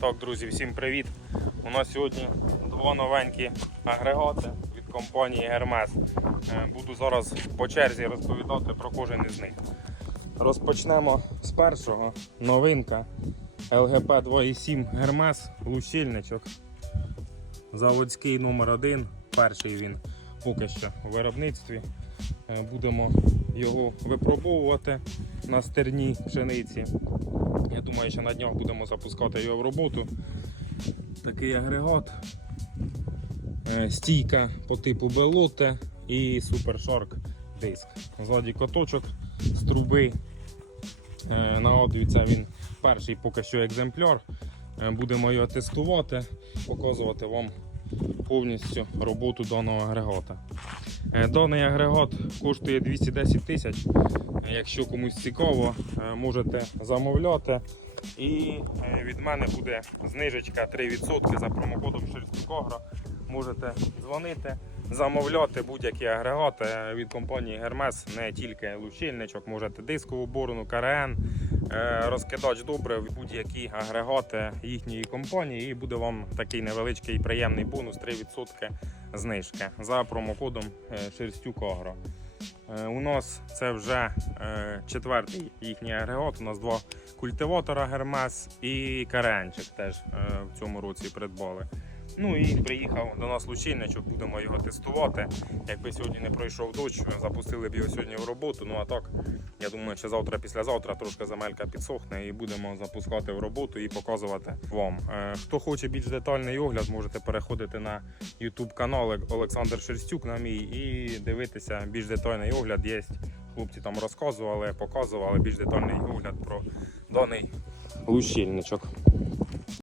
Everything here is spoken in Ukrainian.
Так, друзі, всім привіт! У нас сьогодні два новенькі агрегати від компанії Hermes. Е, Буду зараз по черзі розповідати про кожен із них. Розпочнемо з першого. Новинка LGP 2.7 Hermes лущильничок. Заводський номер 1 Перший він поки що у виробництві. Е, Будемо його випробовувати на стерній пшениці. Я думаю, що на днях будемо запускати його в роботу. Такий агрегат. Е, Стійка по типу Белоте і Shark диск. Ззаді коточок з труби. Е, Нагадую, він перший поки що екземпляр. Будемо його тестувати, показувати вам повністю роботу даного агрегата. Е, Даний агрегат коштує 210 тисяч. Якщо комусь цікаво, е, можете замовляти. І е, від мене буде знижечка 3% за промокодом Шерстюкогра. Можете дзвонити, замовляти будь-які агрегати від компанії Hermes, не тільки лущильничок, можете дискову борону, КРН, е, розкидач добрив, будь-які агрегати їхньої компанії, і буде вам такий невеличкий приємний бонус 3% знижки за промокодом е, Шерстюк Агро. Е, У нас це вже е, четвертий їхній агрегат. У нас два культиватора Гермес і каренчик теж е, в цьому році придбали. Ну і приїхав до нас лучильничок, будемо його тестувати. Якби сьогодні не пройшов дощ, запустили б його сьогодні в роботу. Ну а так, я думаю, що завтра, післязавтра трошки земелька підсохне і будемо запускати в роботу і показувати вам. Е, Хто хоче більш детальний огляд, можете переходити на YouTube канал Олександр Шерстюк на мій і дивитися більш детальний огляд. Є хлопці там розказували, показували більш детальний огляд про даний лущильничок.